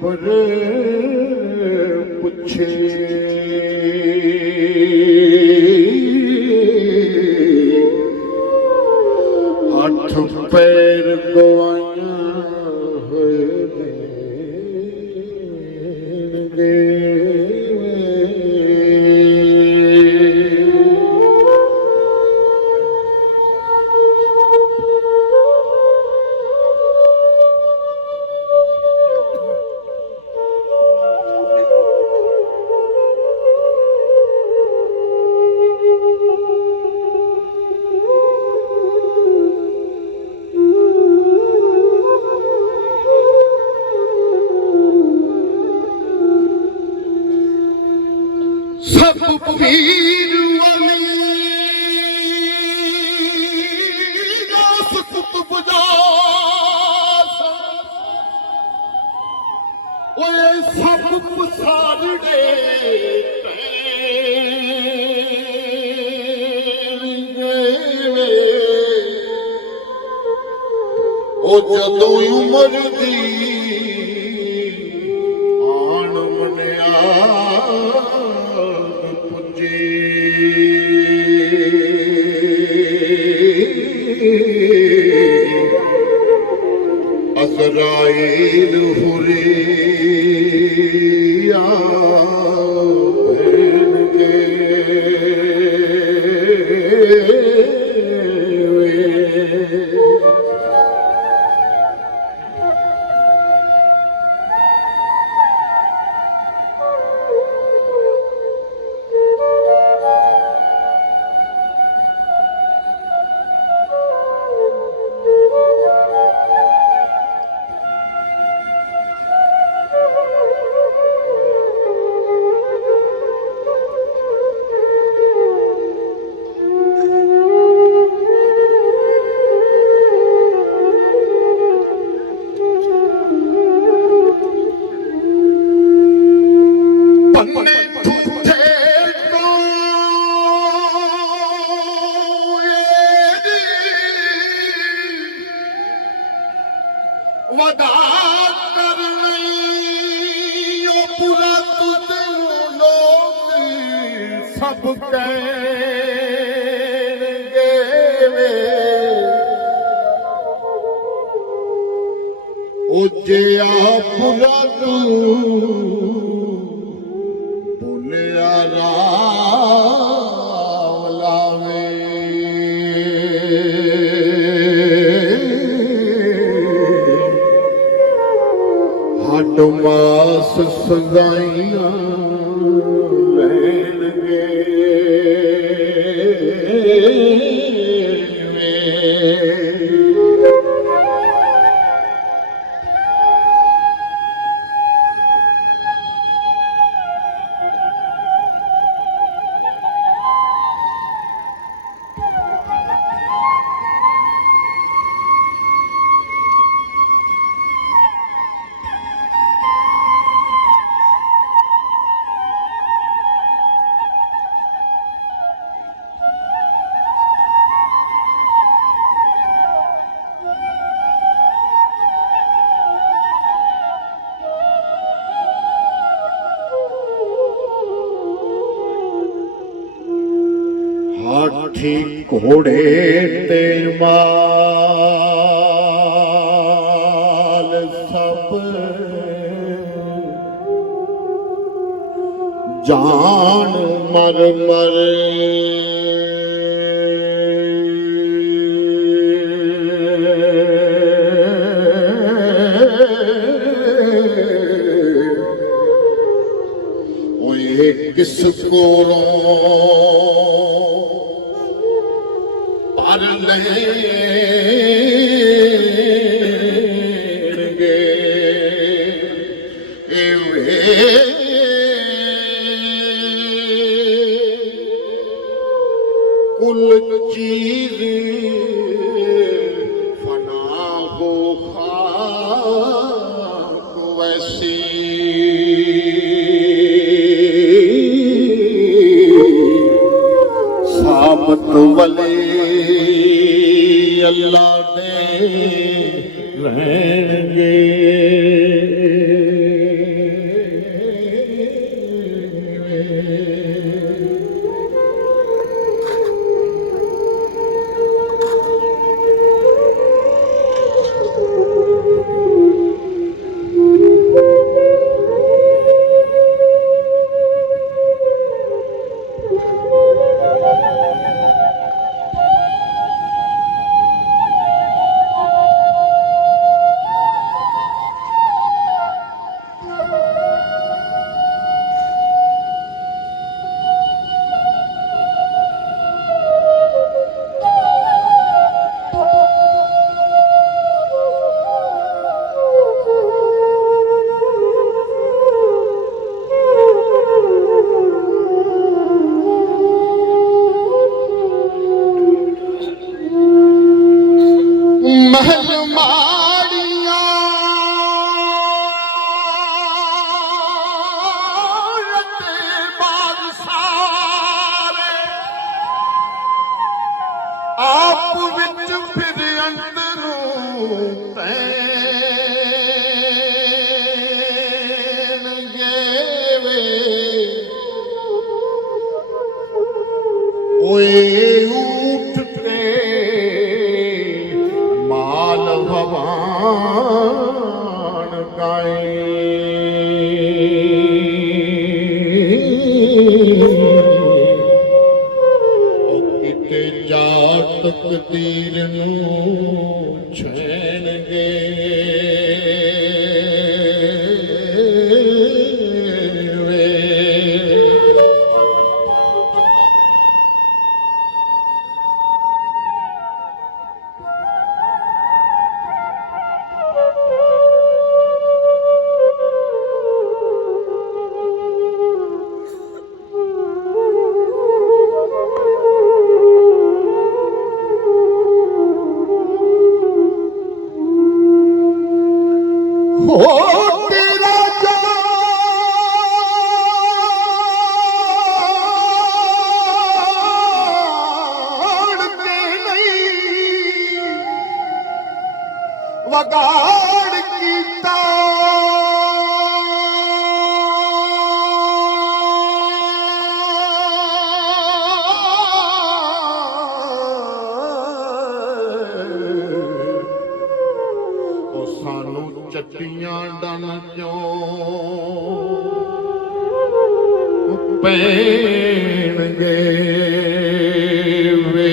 ਖਬਰ ਪੁੱਛੇ ਹੱਥ ਪੈਰ ਗਵਾਈਆਂ ਹੋਏ ਦੇਣਗੇ। ਸਭ ਪੀਰ ਵਾਲੀ ਦਾਸ ਕੁਤਬ ਦਾ ਓਏ ਸਭ ਪਸਾਰੜੇ ਪੈਣਗੇ। ਉਹ ਜਦੋਂ ਉਮਰ ਦੀ ਆਣ ਮਨਿਆ ਅਜ਼ਰਾਈਲ ਹੁਰੀਆ ਬੈਣਗੇ। ਵਦਾ ਕਰ ਲਈ ਉਹ ਪੂਰਾ ਤੈਨੂੰ ਲੋਕ ਸਭ ਕਹਿਣਗੇ। ਉਹ ਜੇ ਆਪਣਾ ਤੂੰ ਭੁੱਲਿਆ ਰਾਮ ਲਾਵੇ। ਹੱਡ ਮਾਸ ਸਜ਼ਾਈਆਂ ਲੈਣਗੇ। ਹਾਥੀ ਘੋੜੇ ਤੇ ਮਾਲ ਸਭ ਜਾਨ ਮਰ ਮਰ ਓਏ ਕਿਸ ਕੋਲੋਂ ਪਰ ਲੈਣਗੇ। ਕੁੱਲ ਚੀਜ਼ ਫਨਾ ਹੋ ਖਾਕ ਵੈਸੀ। ਸਾਮਤ ਵਲੇ ਅੱਲਾ ਦੇ ਰਹਿਣਗੇ। ਓਏ ਊਠ ਤੇ ਮਾਲ ਹਵਾਨ ਗਾਏ ਕਿਤੇ ਜਾਤ ਤਕਦੀਰ ਨੂੰ ਛੇਣਗੇ ਵਗਾੜ ਕੀਤਾ ਉਹ ਸਾਨੂੰ ਚੱਟੀਆਂ ਡਨ ਕਿਉਂ ਪੈਣਗੇ ਵੇ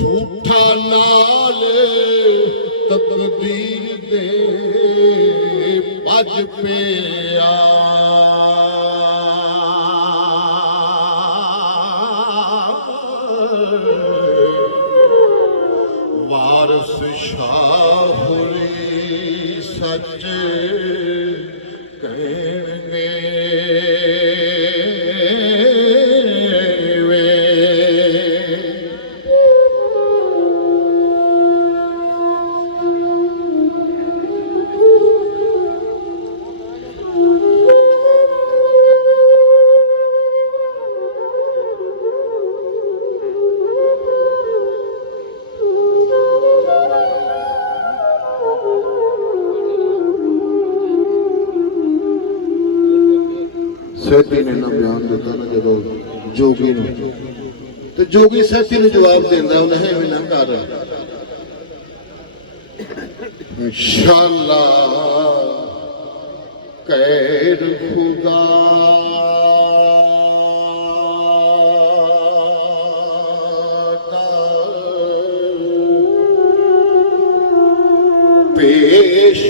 ਝੂਠਾ ਨਾਲ ਤਕਦੀਰ ਦੇ ਭੱਜ ਪਿਆ ਵਾਰਸ ਸ਼ਾਹ ਹੁਰੀ ਸੱਚ ਕਹਿਣਗੇ ਸੈਤੀ ਨੇ ਨਾ ਬਿਆਨ ਦਿੱਤਾ ਨਾ ਜਦੋਂ ਜੋਗੀ ਨੂੰ ਤੇ ਜੋਗੀ ਸੈਤੀ ਨੂੰ ਜਵਾਬ ਦਿੰਦਾ ਉਹਨੇ ਐਵੇਂ ਨਾ ਕਰ ਇਨਸ਼ਾਅੱਲਾ ਕਹਿਰ ਖੁਦਾ ਪੇਸ਼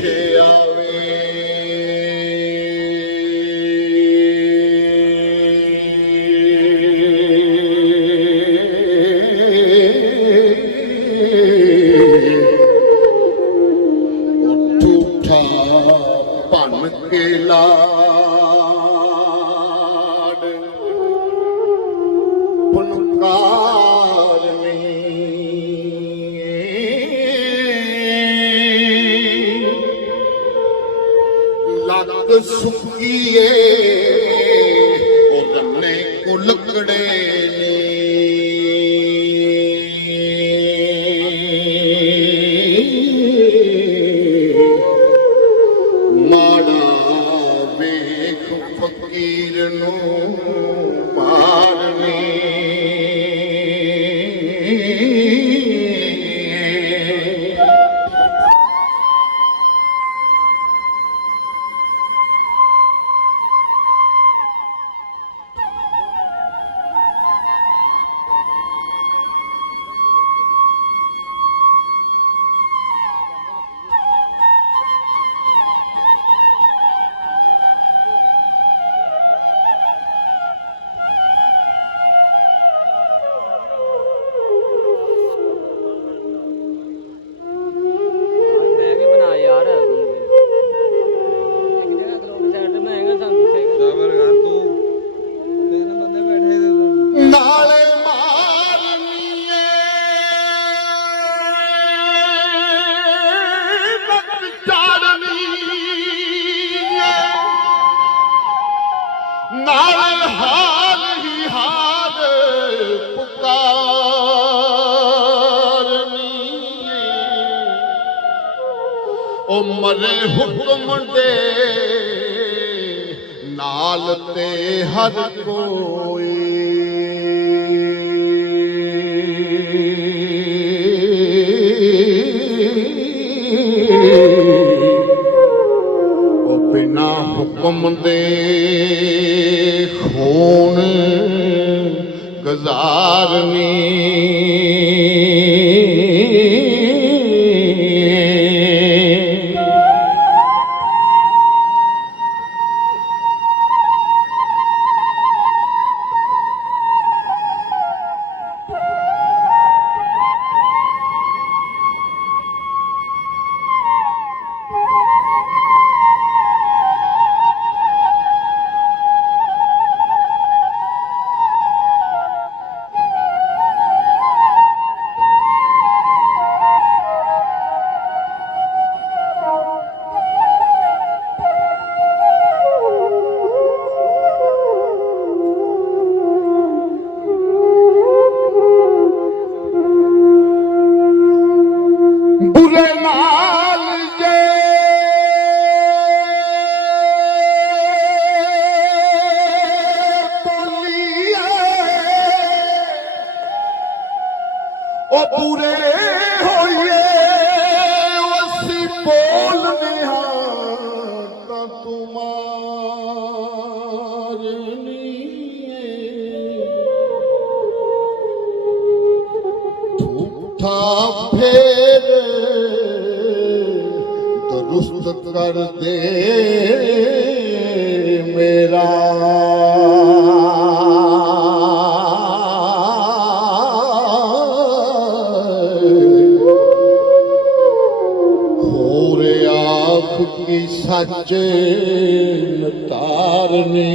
ਭੰਨ ਕੇ ਲਾਡ ਪੁਨਕਾਰ ਲੱਗ ਸੁੱਕੀਏ ਉਹ ਰੰਨੇ ਕੋ ਲੱਕੜੇ ਨੇ ਫਕੀਰ ਨੂੰ ਮਾਰਨੀ ਉਹ ਮਰੇ ਹੁਕਮ ਦੇ ਨਾਲ ਤੇ ਹਰ ਕੋਈ ਉਹ ਬਿਨਾ ਹੁਕਮ ਦੇ ਖੂਨ ਗੁਜ਼ਾਰਨੀ ਉਹ ਪੂਰੇ ਹੋਈਏ ਅਸੀਂ ਬੋਲਦੇ ਹਾਂ ਤਾਂ ਤੂੰ ਮਾਰਨੀ ਝੂਠਾ ਫੇਰ ਦਰੁਸਤ ਕਰ ਦੇ ਮੇਰਾ की सच तारने